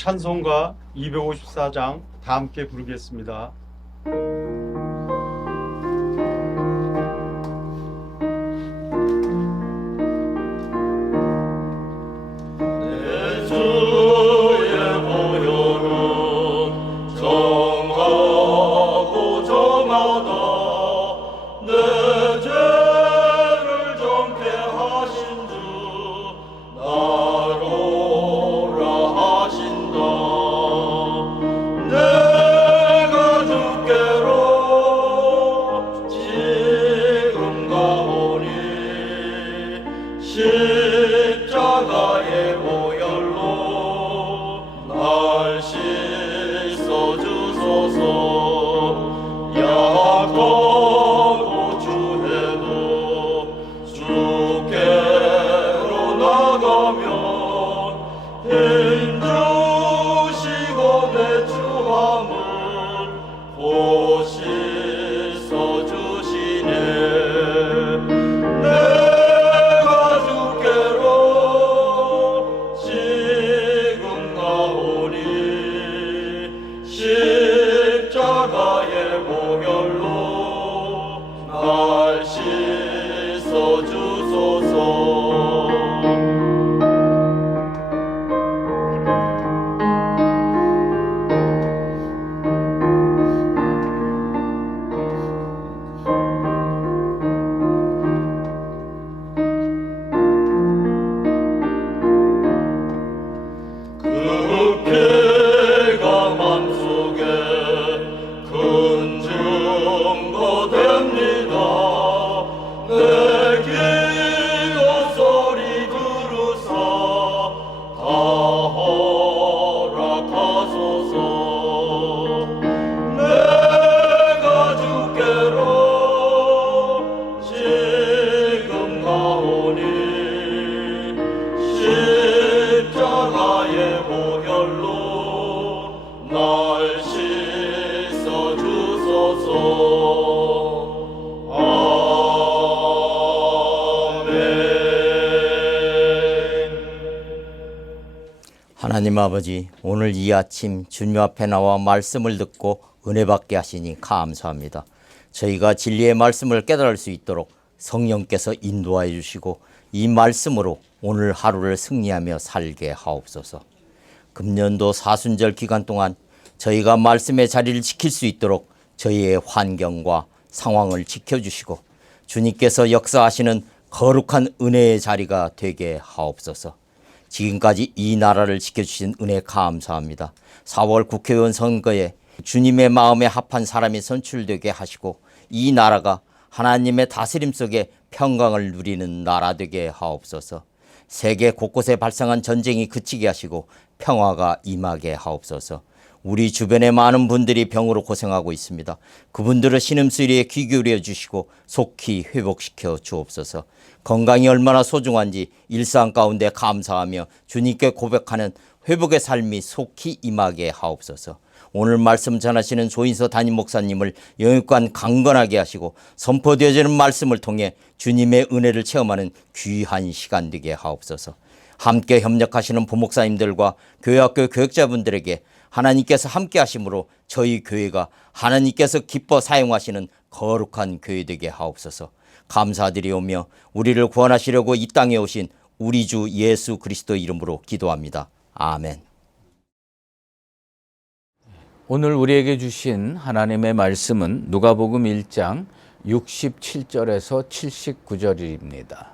찬송가 254장 다 함께 부르겠습니다. 십자가의 보혈로 날 씻어 주소서. 약하고 주해도 주께로 나가면 힘주시고 내 주함을 곧 씻어 주시네. 십자가의 보혈로 날 씻어 주소서. 그 피가 맘속에 큰 증거 됩니다. 내 기도 소리 들으사 다 허락하소서. 내가 주께로 지금 가오니 십자가의 보혈로 날 씻어 주소서. 아멘. 하나님 아버지, 오늘 이 아침 주님 앞에 나와 말씀을 듣고 은혜 받게 하시니 감사합니다. 저희가 진리의 말씀을 깨달을 수 있도록 성령께서 인도하여 주시고 이 말씀으로 오늘 하루를 승리하며 살게 하옵소서. 금년도 사순절 기간 동안 저희가 말씀의 자리를 지킬 수 있도록 저희의 환경과 상황을 지켜주시고 주님께서 역사하시는 거룩한 은혜의 자리가 되게 하옵소서. 지금까지 이 나라를 지켜주신 은혜 감사합니다. 4월 국회의원 선거에 주님의 마음에 합한 사람이 선출되게 하시고 이 나라가 하나님의 다스림 속에 평강을 누리는 나라 되게 하옵소서. 세계 곳곳에 발생한 전쟁이 그치게 하시고 평화가 임하게 하옵소서. 우리 주변에 많은 분들이 병으로 고생하고 있습니다. 그분들을 신음소리에 귀 기울여 주시고 속히 회복시켜 주옵소서. 건강이 얼마나 소중한지 일상 가운데 감사하며 주님께 고백하는 회복의 삶이 속히 임하게 하옵소서. 오늘 말씀 전하시는 조인서 담임 목사님을 영육간 강건하게 하시고 선포되어지는 말씀을 통해 주님의 은혜를 체험하는 귀한 시간 되게 하옵소서. 함께 협력하시는 부목사님들과 교회학교 교역자분들에게 하나님께서 함께 하심으로 저희 교회가 하나님께서 기뻐 사용하시는 거룩한 교회 되게 하옵소서. 감사드리오며 우리를 구원하시려고 이 땅에 오신 우리 주 예수 그리스도 이름으로 기도합니다. 아멘. 오늘 우리에게 주신 하나님의 말씀은 누가복음 1장 67절에서 79절입니다.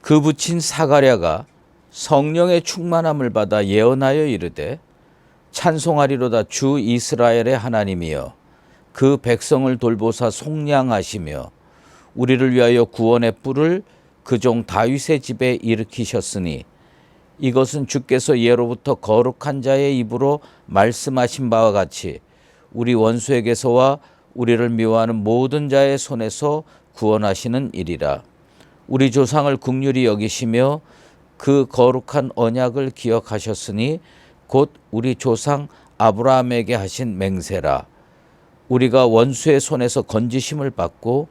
그 부친 사가랴가 성령의 충만함을 받아 예언하여 이르되 찬송하리로다 주 이스라엘의 하나님이여 그 백성을 돌보사 속량하시며 우리를 위하여 구원의 뿔을 그 종 다윗의 집에 일으키셨으니 이것은 주께서 예로부터 거룩한 자의 입으로 말씀하신 바와 같이 우리 원수에게서와 우리를 미워하는 모든 자의 손에서 구원하시는 일이라. 우리 조상을 긍휼히 여기시며 그 거룩한 언약을 기억하셨으니 곧 우리 조상 아브라함에게 하신 맹세라. 우리가 원수의 손에서 건지심을 받고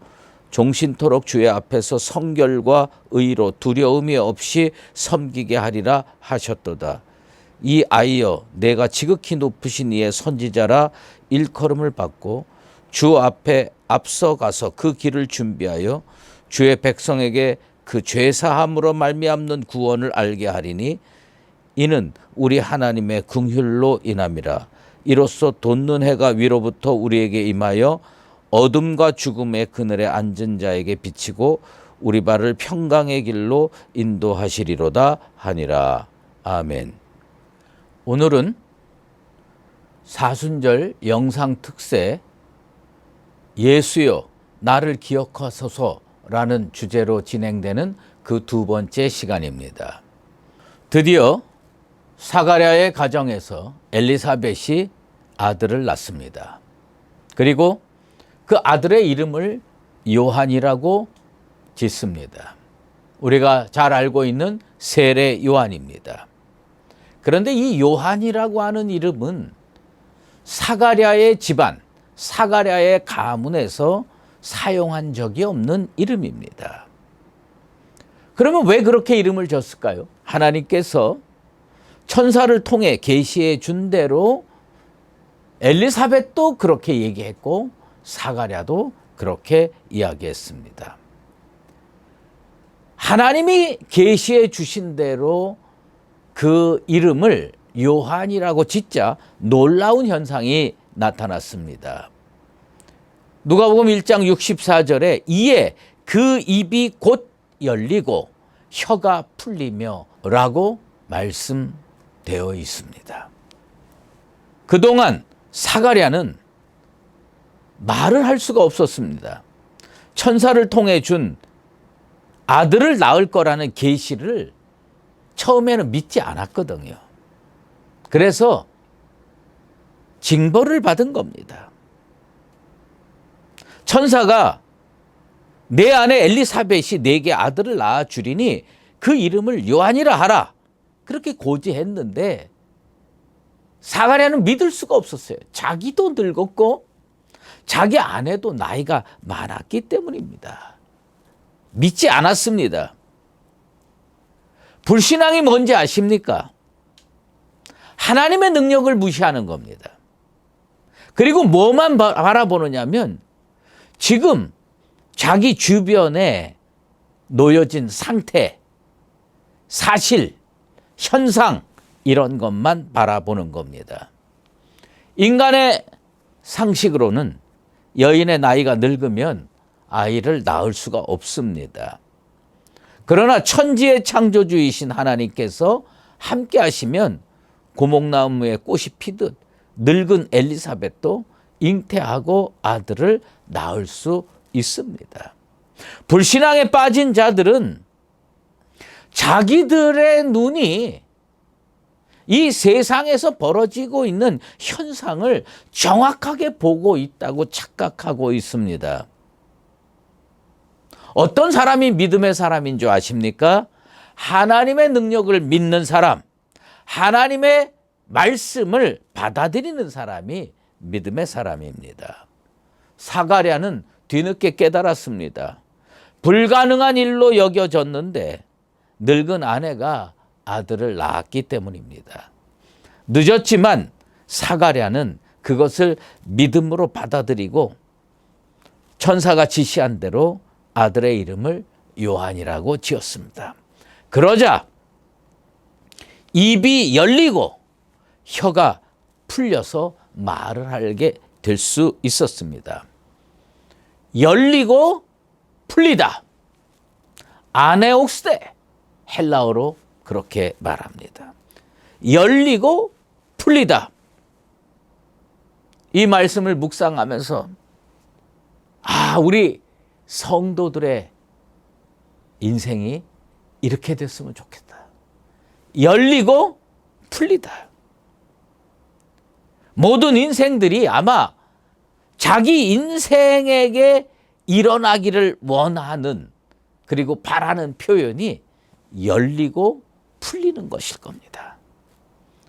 종신토록 주의 앞에서 성결과 의로 두려움이 없이 섬기게 하리라 하셨도다. 이 아이여 내가 지극히 높으신 이의 선지자라 일컬음을 받고 주 앞에 앞서가서 그 길을 준비하여 주의 백성에게 그 죄사함으로 말미암는 구원을 알게 하리니 이는 우리 하나님의 긍휼로 인함이라. 이로써 돋는 해가 위로부터 우리에게 임하여 어둠과 죽음의 그늘에 앉은 자에게 비치고 우리 발을 평강의 길로 인도하시리로다 하니라. 아멘. 오늘은 사순절 영상 특세 예수여 나를 기억하소서라는 주제로 진행되는 그 두 번째 시간입니다. 드디어 사가랴의 가정에서 엘리사벳이 아들을 낳습니다. 그리고 그 아들의 이름을 요한이라고 짓습니다. 우리가 잘 알고 있는 세례 요한입니다. 그런데 이 요한이라고 하는 이름은 사가랴의 집안, 사가랴의 가문에서 사용한 적이 없는 이름입니다. 그러면 왜 그렇게 이름을 줬을까요? 하나님께서 천사를 통해 계시해 준 대로 엘리사벳도 그렇게 얘기했고 사가랴도 그렇게 이야기했습니다. 하나님이 계시해 주신 대로 그 이름을 요한이라고 짓자 놀라운 현상이 나타났습니다. 누가복음 1장 64절에 이에 그 입이 곧 열리고 혀가 풀리며 라고 말씀되어 있습니다. 그동안 사가랴는 말을 할 수가 없었습니다. 천사를 통해 준 아들을 낳을 거라는 계시를 처음에는 믿지 않았거든요. 그래서 징벌을 받은 겁니다. 천사가 내 아내 엘리사벳이 내게 아들을 낳아 주리니 그 이름을 요한이라 하라. 그렇게 고지했는데 사가랴는 믿을 수가 없었어요. 자기도 늙었고 자기 아내도 나이가 많았기 때문입니다. 믿지 않았습니다. 불신앙이 뭔지 아십니까? 하나님의 능력을 무시하는 겁니다. 그리고 뭐만 바라보느냐면 지금 자기 주변에 놓여진 상태, 사실, 현상 이런 것만 바라보는 겁니다. 인간의 상식으로는 여인의 나이가 늙으면 아이를 낳을 수가 없습니다. 그러나 천지의 창조주이신 하나님께서 함께 하시면 고목나무에 꽃이 피듯 늙은 엘리사벳도 잉태하고 아들을 낳을 수 있습니다. 불신앙에 빠진 자들은 자기들의 눈이 이 세상에서 벌어지고 있는 현상을 정확하게 보고 있다고 착각하고 있습니다. 어떤 사람이 믿음의 사람인 줄 아십니까? 하나님의 능력을 믿는 사람, 하나님의 말씀을 받아들이는 사람이 믿음의 사람입니다. 사가랴는 뒤늦게 깨달았습니다. 불가능한 일로 여겨졌는데 늙은 아내가 아들을 낳았기 때문입니다. 늦었지만 사가랴는 그것을 믿음으로 받아들이고 천사가 지시한 대로 아들의 이름을 요한이라고 지었습니다. 그러자 입이 열리고 혀가 풀려서 말을 하게 될 수 있었습니다. 열리고 풀리다. 아네옥스데 헬라어로 그렇게 말합니다. 열리고 풀리다. 이 말씀을 묵상하면서 우리 성도들의 인생이 이렇게 됐으면 좋겠다. 열리고 풀리다. 모든 인생들이 아마 자기 인생에게 일어나기를 원하는 그리고 바라는 표현이 열리고 풀리는 것일 겁니다.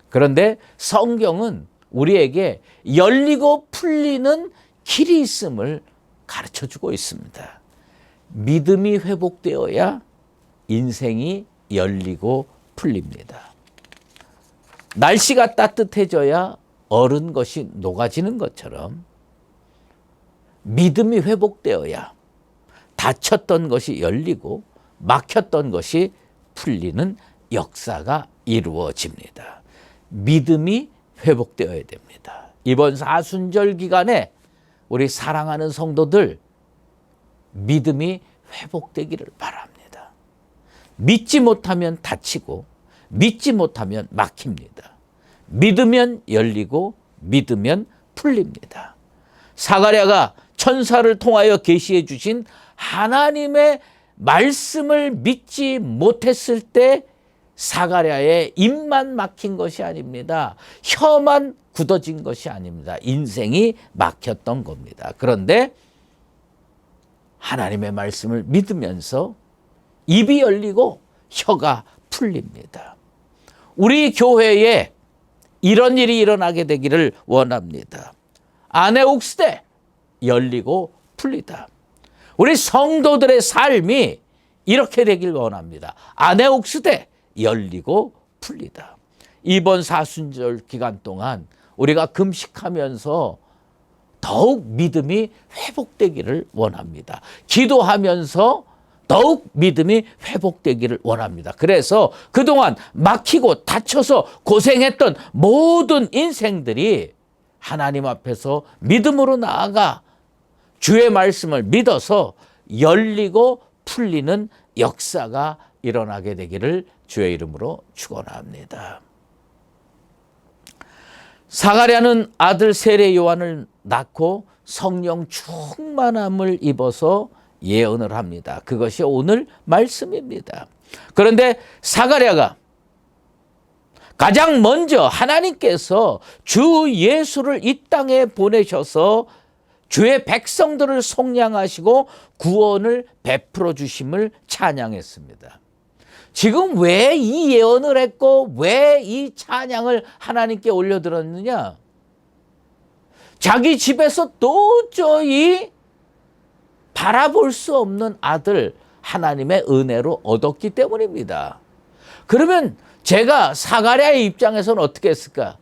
그런데 성경은 우리에게 열리고 풀리는 길이 있음을 가르쳐주고 있습니다. 믿음이 회복되어야 인생이 열리고 풀립니다. 날씨가 따뜻해져야 얼은 것이 녹아지는 것처럼 믿음이 회복되어야 닫혔던 것이 열리고 막혔던 것이 풀리는 역사가 이루어집니다. 믿음이 회복되어야 됩니다. 이번 사순절 기간에 우리 사랑하는 성도들 믿음이 회복되기를 바랍니다. 믿지 못하면 닫히고 믿지 못하면 막힙니다. 믿으면 열리고 믿으면 풀립니다. 사가랴가 천사를 통하여 계시해 주신 하나님의 말씀을 믿지 못했을 때 사가랴의 입만 막힌 것이 아닙니다. 혀만 굳어진 것이 아닙니다. 인생이 막혔던 겁니다. 그런데 하나님의 말씀을 믿으면서 입이 열리고 혀가 풀립니다. 우리 교회에 이런 일이 일어나게 되기를 원합니다. 아네옥스되 열리고 풀리다. 우리 성도들의 삶이 이렇게 되길 원합니다. 아네옥스되 열리고 풀리다. 이번 사순절 기간 동안 우리가 금식하면서 더욱 믿음이 회복되기를 원합니다. 기도하면서 더욱 믿음이 회복되기를 원합니다. 그래서 그동안 막히고 다쳐서 고생했던 모든 인생들이 하나님 앞에서 믿음으로 나아가 주의 말씀을 믿어서 열리고 풀리는 역사가 일어나게 되기를 주의 이름으로 축원합니다. 사가랴는 아들 세례 요한을 낳고 성령 충만함을 입어서 예언을 합니다. 그것이 오늘 말씀입니다. 그런데 사가랴가 가장 먼저 하나님께서 주 예수를 이 땅에 보내셔서 주의 백성들을 속량하시고 구원을 베풀어 주심을 찬양했습니다. 지금 왜 이 예언을 했고 왜 이 찬양을 하나님께 올려드렸느냐? 자기 집에서 도저히 바라볼 수 없는 아들 하나님의 은혜로 얻었기 때문입니다. 그러면 제가 사가랴의 입장에서는 어떻게 했을까?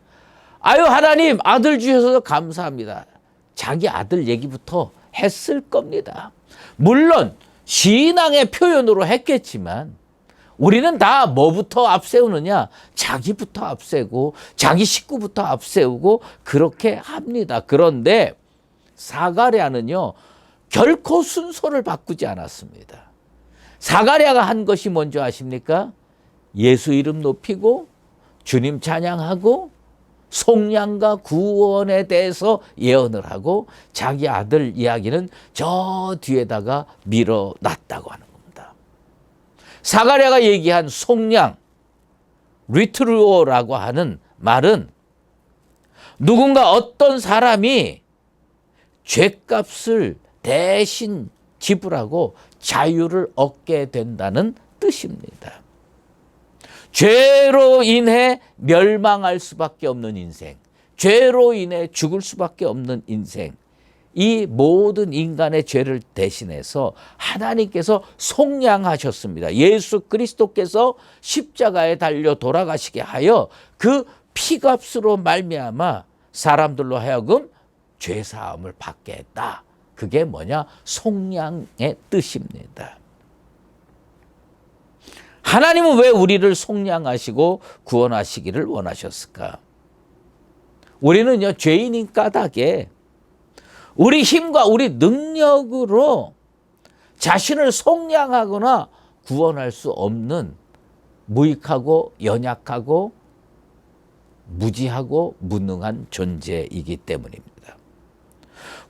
아유 하나님 아들 주셔서 감사합니다. 자기 아들 얘기부터 했을 겁니다. 물론 신앙의 표현으로 했겠지만 우리는 다 뭐부터 앞세우느냐? 자기부터 앞세우고 자기 식구부터 앞세우고 그렇게 합니다. 그런데 사가랴는요 결코 순서를 바꾸지 않았습니다. 사가랴가 한 것이 뭔지 아십니까? 예수 이름 높이고 주님 찬양하고 속량과 구원에 대해서 예언을 하고 자기 아들 이야기는 저 뒤에다가 밀어놨다고 하는 겁니다. 사가랴가 얘기한 속량, 리트루오라고 하는 말은 누군가 어떤 사람이 죄값을 대신 지불하고 자유를 얻게 된다는 뜻입니다. 죄로 인해 멸망할 수밖에 없는 인생, 죄로 인해 죽을 수밖에 없는 인생, 이 모든 인간의 죄를 대신해서 하나님께서 속량하셨습니다. 예수 그리스도께서 십자가에 달려 돌아가시게 하여 그 피값으로 말미암아 사람들로 하여금 죄사함을 받게 했다. 그게 뭐냐? 속량의 뜻입니다. 하나님은 왜 우리를 속량하시고 구원하시기를 원하셨을까? 우리는요, 죄인인 까닭에 우리 힘과 우리 능력으로 자신을 속량하거나 구원할 수 없는 무익하고 연약하고 무지하고 무능한 존재이기 때문입니다.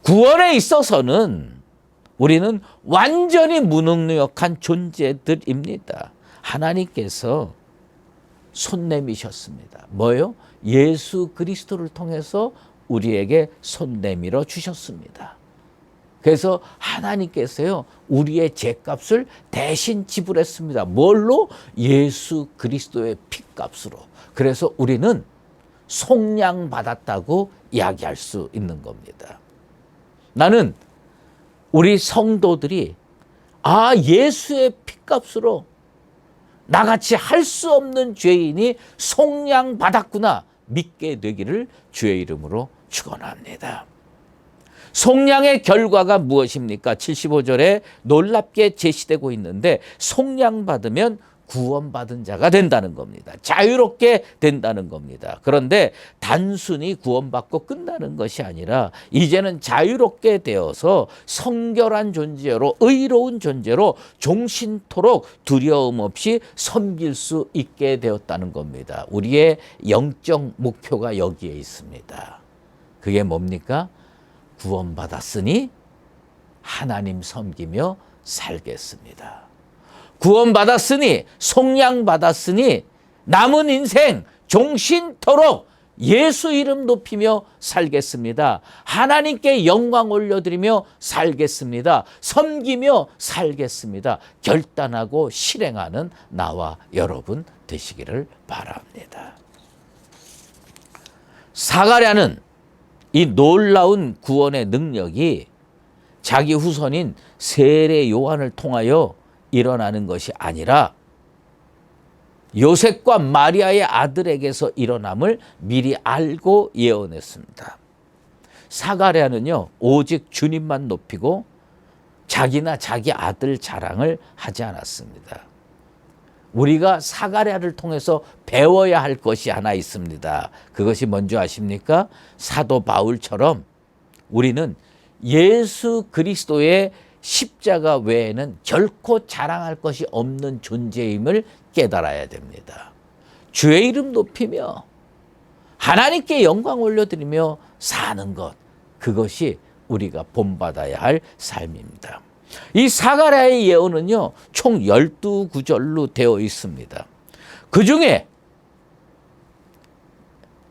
구원에 있어서는 우리는 완전히 무능력한 존재들입니다. 하나님께서 손 내미셨습니다. 뭐요? 예수 그리스도를 통해서 우리에게 손 내밀어 주셨습니다. 그래서 하나님께서요 우리의 죄값을 대신 지불했습니다. 뭘로? 예수 그리스도의 피값으로. 그래서 우리는 속량받았다고 이야기할 수 있는 겁니다. 나는 우리 성도들이 예수의 피값으로 나같이 할 수 없는 죄인이 속량받았구나 믿게 되기를 주의 이름으로 축원합니다. 속량의 결과가 무엇입니까? 75절에 놀랍게 제시되고 있는데 속량받으면 구원받은 자가 된다는 겁니다. 자유롭게 된다는 겁니다. 그런데 단순히 구원받고 끝나는 것이 아니라 이제는 자유롭게 되어서 성결한 존재로 의로운 존재로 종신토록 두려움 없이 섬길 수 있게 되었다는 겁니다. 우리의 영적 목표가 여기에 있습니다. 그게 뭡니까? 구원받았으니 하나님 섬기며 살겠습니다. 구원받았으니 속량받았으니 남은 인생 종신토록 예수 이름 높이며 살겠습니다. 하나님께 영광 올려드리며 살겠습니다. 섬기며 살겠습니다. 결단하고 실행하는 나와 여러분 되시기를 바랍니다. 사가랴는 이 놀라운 구원의 능력이 자기 후손인 세례 요한을 통하여 일어나는 것이 아니라 요셉과 마리아의 아들에게서 일어남을 미리 알고 예언했습니다. 사가랴는요, 오직 주님만 높이고 자기나 자기 아들 자랑을 하지 않았습니다. 우리가 사가랴를 통해서 배워야 할 것이 하나 있습니다. 그것이 뭔지 아십니까? 사도 바울처럼 우리는 예수 그리스도의 십자가 외에는 결코 자랑할 것이 없는 존재임을 깨달아야 됩니다. 주의 이름 높이며 하나님께 영광 올려드리며 사는 것, 그것이 우리가 본받아야 할 삶입니다. 이 사가랴의 예언은요, 총 12구절로 되어 있습니다. 그 중에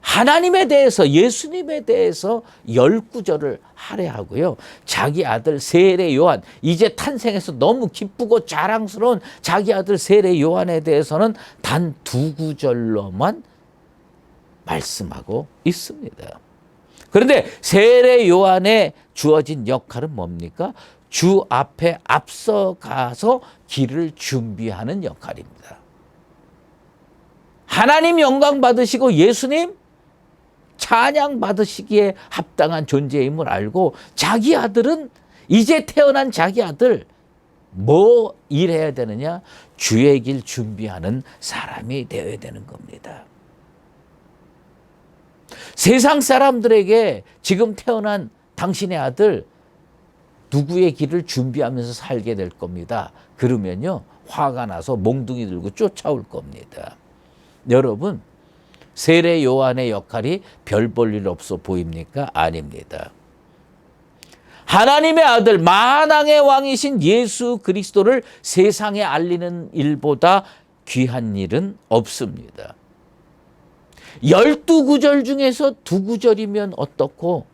하나님에 대해서, 예수님에 대해서 10구절을 할애하고요. 자기 아들 세례 요한, 이제 탄생해서 너무 기쁘고 자랑스러운 자기 아들 세례 요한에 대해서는 단 2구절로만 말씀하고 있습니다. 그런데 세례 요한에 주어진 역할은 뭡니까? 주 앞에 앞서가서 길을 준비하는 역할입니다. 하나님 영광 받으시고 예수님 찬양 받으시기에 합당한 존재임을 알고 자기 아들은, 이제 태어난 자기 아들 뭐 일해야 되느냐? 주의 길 준비하는 사람이 되어야 되는 겁니다. 세상 사람들에게 지금 태어난 당신의 아들 누구의 길을 준비하면서 살게 될 겁니다. 그러면요, 화가 나서 몽둥이 들고 쫓아올 겁니다. 여러분, 세례 요한의 역할이 별 볼 일 없어 보입니까? 아닙니다. 하나님의 아들 만왕의 왕이신 예수 그리스도를 세상에 알리는 일보다 귀한 일은 없습니다. 12구절 중에서 2구절이면 어떻고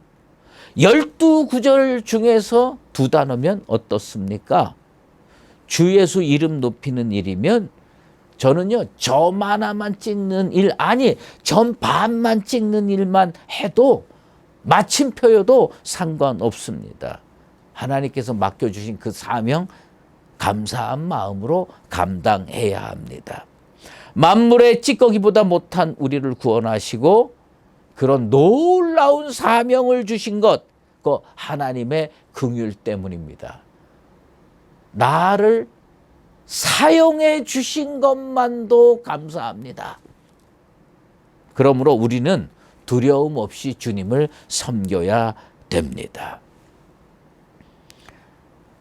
12구절 중에서 2단어면 어떻습니까? 주 예수 이름 높이는 일이면 저는요, 점 하나만 찍는 일, 아니 점 반만 찍는 일만 해도 마침표여도 상관없습니다. 하나님께서 맡겨주신 그 사명 감사한 마음으로 감당해야 합니다. 만물의 찌꺼기보다 못한 우리를 구원하시고 그런 놀라운 사명을 주신 것, 그 하나님의 긍휼 때문입니다. 나를 사용해 주신 것만도 감사합니다. 그러므로 우리는 두려움 없이 주님을 섬겨야 됩니다.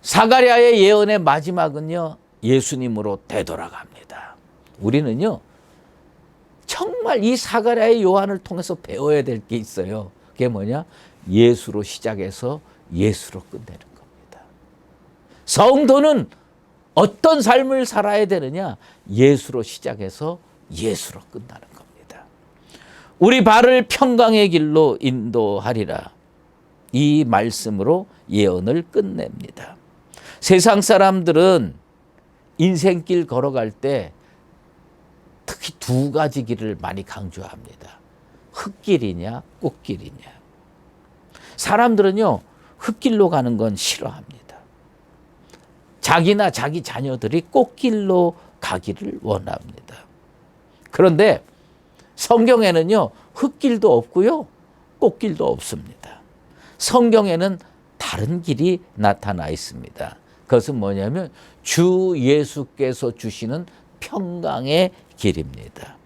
사가랴의 예언의 마지막은요, 예수님으로 되돌아갑니다. 우리는요, 정말 이 사가랴의 요한을 통해서 배워야 될 게 있어요. 그게 뭐냐? 예수로 시작해서 예수로 끝내는 겁니다. 성도는 어떤 삶을 살아야 되느냐? 예수로 시작해서 예수로 끝나는 겁니다. 우리 발을 평강의 길로 인도하리라. 이 말씀으로 예언을 끝냅니다. 세상 사람들은 인생길 걸어갈 때 특히 2가지 길을 많이 강조합니다. 흙길이냐, 꽃길이냐. 사람들은요, 흙길로 가는 건 싫어합니다. 자기나 자기 자녀들이 꽃길로 가기를 원합니다. 그런데 성경에는요, 흙길도 없고요, 꽃길도 없습니다. 성경에는 다른 길이 나타나 있습니다. 그것은 뭐냐면 주 예수께서 주시는 평강의 길입니다.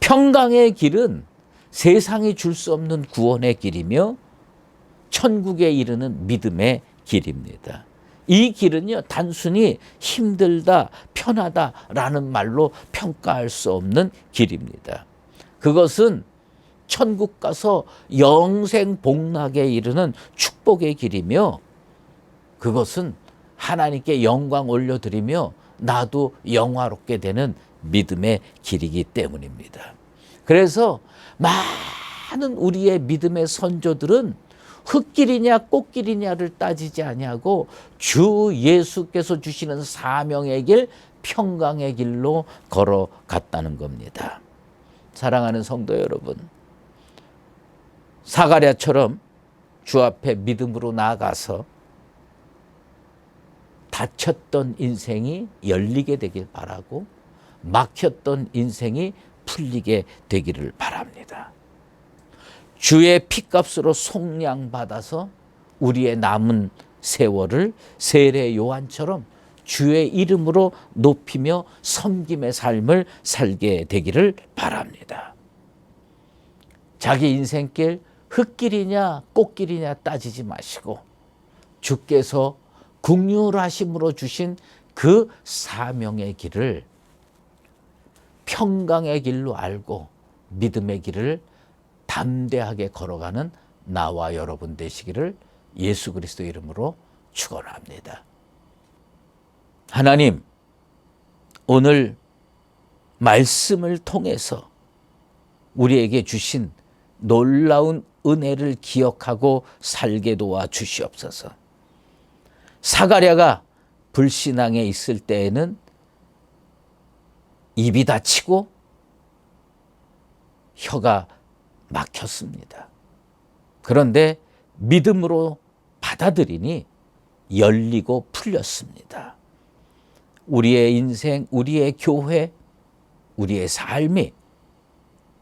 평강의 길은 세상이 줄 수 없는 구원의 길이며 천국에 이르는 믿음의 길입니다. 이 길은요, 단순히 힘들다, 편하다라는 말로 평가할 수 없는 길입니다. 그것은 천국 가서 영생 복락에 이르는 축복의 길이며, 그것은 하나님께 영광 올려드리며 나도 영화롭게 되는 믿음의 길이기 때문입니다. 그래서 많은 우리의 믿음의 선조들은 흙길이냐 꽃길이냐를 따지지 아니하고 주 예수께서 주시는 사명의 길, 평강의 길로 걸어갔다는 겁니다. 사랑하는 성도 여러분, 사가랴처럼 주 앞에 믿음으로 나아가서 닫혔던 인생이 열리게 되길 바라고 막혔던 인생이 풀리게 되기를 바랍니다. 주의 피값으로 속량받아서 우리의 남은 세월을 세례 요한처럼 주의 이름으로 높이며 섬김의 삶을 살게 되기를 바랍니다. 자기 인생길 흙길이냐 꽃길이냐 따지지 마시고 주께서 긍휼하심으로 주신 그 사명의 길을 평강의 길로 알고 믿음의 길을 담대하게 걸어가는 나와 여러분 되시기를 예수 그리스도 이름으로 축원합니다. 하나님, 오늘 말씀을 통해서 우리에게 주신 놀라운 은혜를 기억하고 살게 도와 주시옵소서. 사가랴가 불신앙에 있을 때에는 입이 닫히고 혀가 막혔습니다. 그런데 믿음으로 받아들이니 열리고 풀렸습니다. 우리의 인생, 우리의 교회, 우리의 삶이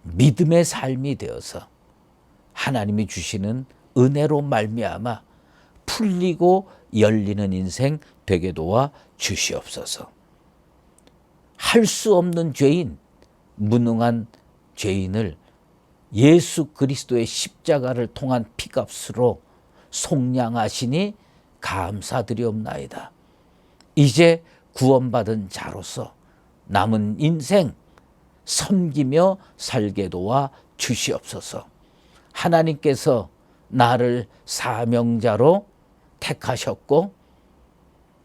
믿음의 삶이 되어서 하나님이 주시는 은혜로 말미암아 풀리고 열리는 인생 되게 도와 주시옵소서. 할 수 없는 죄인, 무능한 죄인을 예수 그리스도의 십자가를 통한 피값으로 속량하시니 감사드리옵나이다. 이제 구원받은 자로서 남은 인생 섬기며 살게 도와 주시옵소서. 하나님께서 나를 사명자로 택하셨고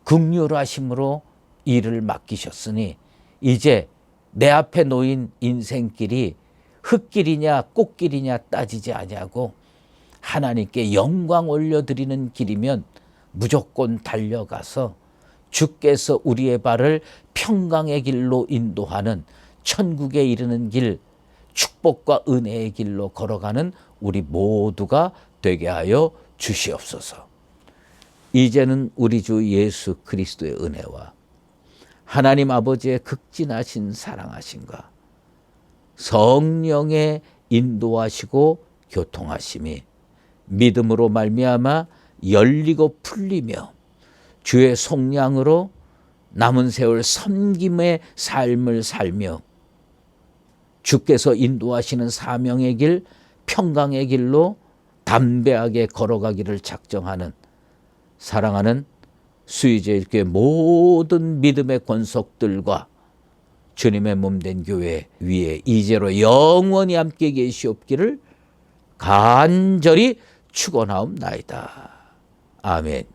긍휼하심으로 일을 맡기셨으니 이제 내 앞에 놓인 인생길이 흙길이냐 꽃길이냐 따지지 아니하고 하나님께 영광 올려드리는 길이면 무조건 달려가서 주께서 우리의 발을 평강의 길로 인도하는 천국에 이르는 길, 축복과 은혜의 길로 걸어가는 우리 모두가 되게 하여 주시옵소서. 이제는 우리 주 예수 그리스도의 은혜와 하나님 아버지의 극진하신 사랑하심과 성령의 인도하시고 교통하심이 믿음으로 말미암아 열리고 풀리며 주의 속량으로 남은 세월 섬김의 삶을 살며 주께서 인도하시는 사명의 길, 평강의 길로 담대하게 걸어가기를 작정하는 사랑하는 수의제일교회 모든 믿음의 권속들과 주님의 몸된 교회 위에 이제로 영원히 함께 계시옵기를 간절히 축원하옵나이다. 아멘.